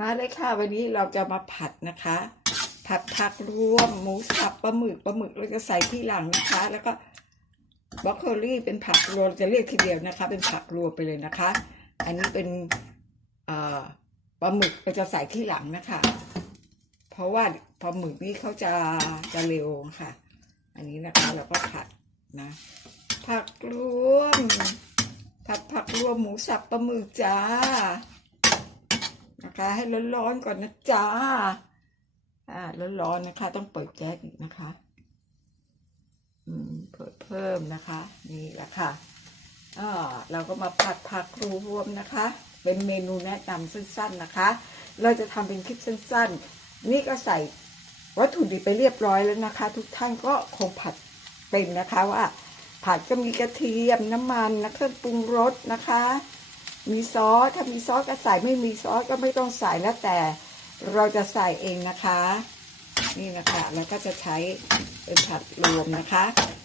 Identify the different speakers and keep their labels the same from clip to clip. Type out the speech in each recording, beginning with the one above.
Speaker 1: มาเลยค่ะวันนี้เราจะมาผัดนะคะ ผัดผักรวมหมูสับปลาหมึกปลาหมึกเราจะใส่ที่หลังนะคะ แล้วก็บรอกโคลี่เป็นผักรวมจะเรียกทีเดียวนะคะ เป็นผักรวมไปเลยนะคะ อันนี้เป็นปลาหมึกเราจะใส่ที่หลังนะคะ เพราะว่าปลาหมึกนี่เขาจะจะเร็วค่ะ อันนี้นะคะเราก็ผัดนะ ผักรวมผัดผักรวมหมูสับปลาหมึกจ้า นะคะ ให้ร้อนๆก่อนนะจ้าอ่าร้อนๆนะคะ ต้องเปิดแก๊สอีกนะคะ อืมเปิดเพิ่มนะคะ นี่แหละค่ะอ่าเราก็มาผัดผักรวมนะคะ เป็นเมนูแนะนำสั้นๆนะคะ เราจะทำเป็นคลิปสั้นๆ นี่ก็ใส่วัตถุดิบไปเรียบร้อยแล้วนะคะ ทุกท่านก็คงผัดเป็นนะคะว่าผัดก็มีกระเทียมน้ำมันนะเครื่องปรุงรสนะคะ มีซอสถ้ามีซอสก็ใส่ไม่มีซอสก็ไม่ต้องใส่แล้วแต่เราจะใส่เองนะคะ นี่นะคะแล้วก็จะใช้เป็นผัดรวมนะคะ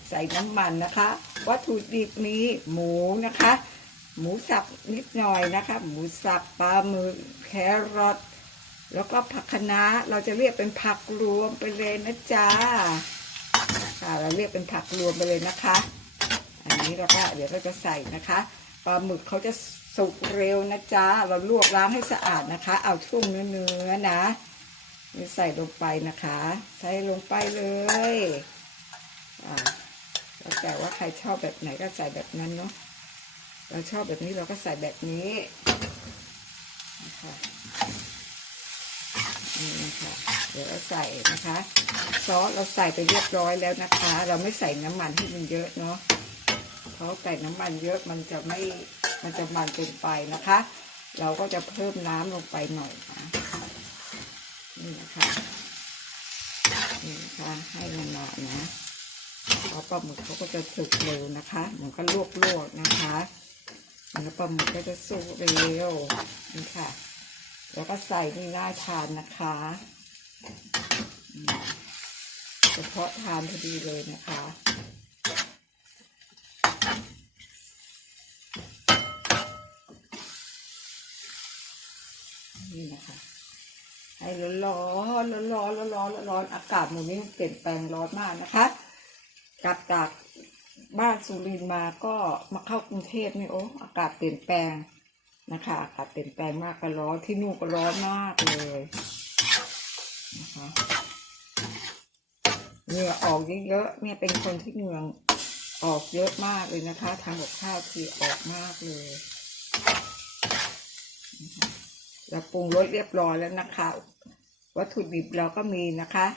Speaker 1: ใส่น้ำมันนะคะ วัตถุดิบนี้หมูนะคะ หมูสับนิดหน่อยนะคะ หมูสับปลาหมึกแครอทแล้วก็ผักคะน้าเราจะเรียกเป็นผักรวมไปเลยนะจ๊ะค่ะเราเรียกเป็นผักรวมไปเลยนะคะ อันนี้เราก็เดี๋ยวเราจะใส่นะคะ ปลาหมึกเขาจะสุกเร็วนะจ๊ะ เราลวกล้างให้สะอาดนะคะ เอาช่วงเนื้อเนื้อๆนะนี่ใส่ลงไปนะคะ ใส่ลงไปเลยอ่าแล้วแต่ว่าใครชอบแบบไหนก็ใส่แบบนั้นเนาะเราชอบแบบนี้เราก็ใส่แบบนี้นะคะนี่นะคะเดี๋ยวเราใส่นะคะ ซอสเราใส่ไปเรียบร้อยแล้วนะคะ เราไม่ใส่น้ำมันที่มันเยอะเนาะ เพราะใส่น้ำมันเยอะมันจะไม่มันจะมันเกินไปนะคะ เราก็จะเพิ่มน้ำลงไปหน่อยนะนี่นะคะนี่นะคะให้มันหนานะเพราะปลาหมึกเขาก็จะสุกเร็วนะคะเหมือนก็ลวกๆนะคะแล้วปลาหมึกก็จะสุกเร็วนี่ค่ะ แล้วก็ใส่นี่น่าทานนะคะเฉพาะทานพอดีเลยนะคะ นี่นะคะ ให้ร้อนร้อนร้อนร้อนร้อนร้อนร้อนอากาศหมู่นี้เปลี่ยนแปลงร้อนมากนะคะกลับจากบ้านสุรินทร์มาก็มาเข้ากรุงเทพนี่โอ้อากาศเปลี่ยนแปลงนะคะอากาศเปลี่ยนแปลงมากก็ร้อนที่นู่นก็ร้อนมากเลยนะคะเหงื่อออกเยอะๆเนี่ยเป็นคนที่เหงื่อออกเยอะมากเลยนะคะทำกับข้าวทีออกมากเลยเราปรุงรสเรียบร้อยแล้วนะคะ วัตถุดิบเราก็มีนะคะ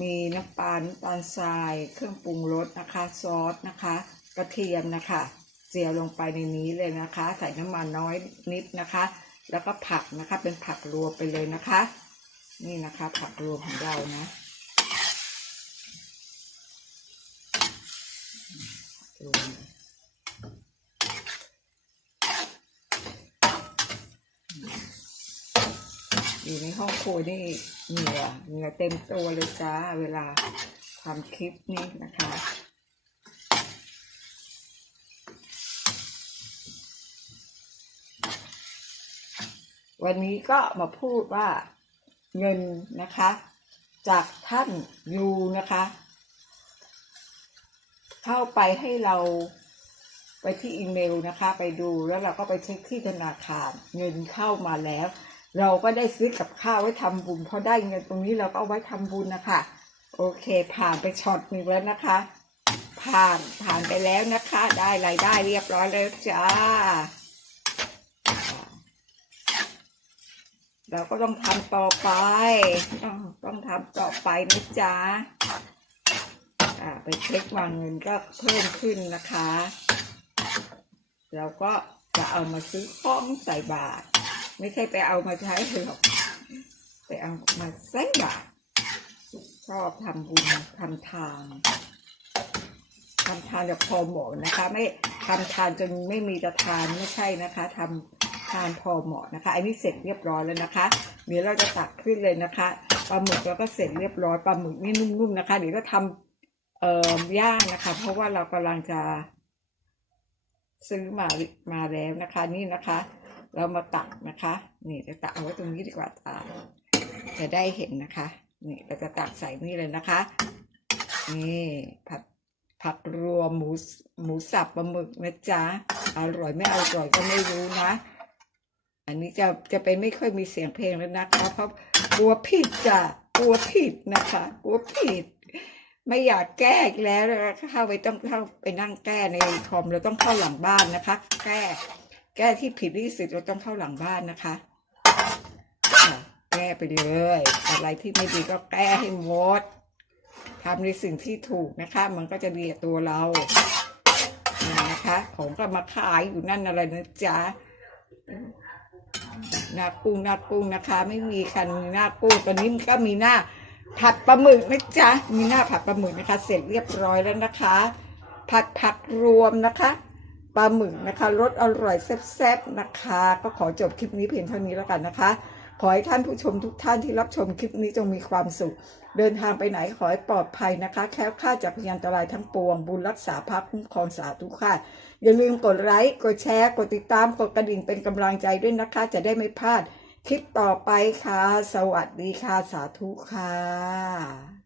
Speaker 1: มีน้ำปลาน้ำตาลทราย เครื่องปรุงรสนะคะ ซอสนะคะ กระเทียมนะคะเจียวลงไปในนี้เลยนะคะ ใส่น้ำมันน้อยนิดนะคะ แล้วก็ผักนะคะเป็นผักรวมไปเลยนะคะ นี่นะคะ ผักรวมของเรานะรวม อยู่ในห้องครัวนี่เหงื่อเหงื่อเต็มตัวเลยจ้า เวลาทำคลิปนี้นะคะวันนี้ก็มาพูดว่าเงินนะคะ จากท่านยูนะคะ เข้าไปให้เราไปที่อีเมลนะคะ ไปดูแล้วเราก็ไปเช็คที่ธนาคาร เงินเข้ามาแล้ว เราก็ได้ซื้อกับข้าวไว้ทำบุญพอได้เงินตรงนี้เราก็เอาไว้ทำบุญนะคะ โอเค ผ่านไปช็อตหนึ่งแล้วนะคะ ผ่านผ่านไปแล้วนะคะ ได้รายได้เรียบร้อยแล้วจ้า เราก็ต้องทำต่อไปต้องต้องทำต่อไปนะจ๊ะอ่าไปเช็ควางเงินก็เพิ่มขึ้นนะคะเราก็จะเอามาซื้อของใส่บาตร ไม่ใช่ไปเอามาใช้หรอกไปเอามาใส่บาตรชอบทำบุญทำทานทำทานแบบพอเหมาะนะคะ ไม่ทำทานจนไม่มีจะทานไม่ใช่นะคะทำทานพอเหมาะนะคะ อันนี้เสร็จเรียบร้อยแล้วนะคะ เดี๋ยวเราจะตักขึ้นเลยนะคะปลาหมึกเราก็เสร็จเรียบร้อยปลาหมึกนี่นุ่มๆนะคะ เดี๋ยวก็ทำเอ่อย่างนะคะ เพราะว่าเรากำลังจะซื้อมามาแล้วนะคะ นี่นะคะ เรามาตักนะคะ นี่จะตักเอาไว้ตรงนี้ดีกว่าตาจะได้เห็นนะคะ นี่เราจะตักใส่นี่เลยนะคะ นี่ผัดผักรวมหมูหมูสับปลาหมึกนะจ๊ะอร่อยไม่อร่อยก็ไม่รู้นะ อันนี้จะจะเป็นไม่ค่อยมีเสียงเพลงแล้วนะคะ เพราะกลัวผิดจ้ะกลัวผิดนะคะกลัวผิด ไม่อยากแก้อีกแล้วนะคะเข้าไปต้องเข้าไปนั่งแก้ในคอมเราต้องเข้าหลังบ้านนะคะ แก้ แก้ที่ผิดที่สุดเราต้องเข้าหลังบ้านนะคะแก้ไปเลย อะไรที่ไม่ดีก็แก้ให้หมดทำในสิ่งที่ถูกนะคะ มันก็จะดีกับตัวเรานะคะของก็มาขายอยู่นั่นอะไรนะจ๊ะหน้ากุ้งหน้ากุ้งนะคะ ไม่มีคันมีหน้ากุ้งตอนนี้ก็มีหน้าผัดปลาหมึกนะจ๊ะมีหน้าผัดปลาหมึกนะคะ เสร็จเรียบร้อยแล้วนะคะ ผัดผักรวมนะคะ ปลาหมึกนะคะรสอร่อยแซ่บๆนะคะ ก็ขอจบคลิปนี้เพียงเท่านี้แล้วกันนะคะ ขอให้ท่านผู้ชมทุกท่านที่รับชมคลิปนี้จงมีความสุข เดินทางไปไหนขอให้ปลอดภัยนะคะ แคล้วคลาดจากพยานตรายทั้งปวง บุญรักษาภาพคุ้มครองสาธุค่ะ อย่าลืมกดไลค์กดแชร์ กดติดตามกดกระดิ่งเป็นกำลังใจด้วยนะคะ จะได้ไม่พลาดคลิปต่อไปค่ะ สวัสดีค่ะ สาธุค่ะ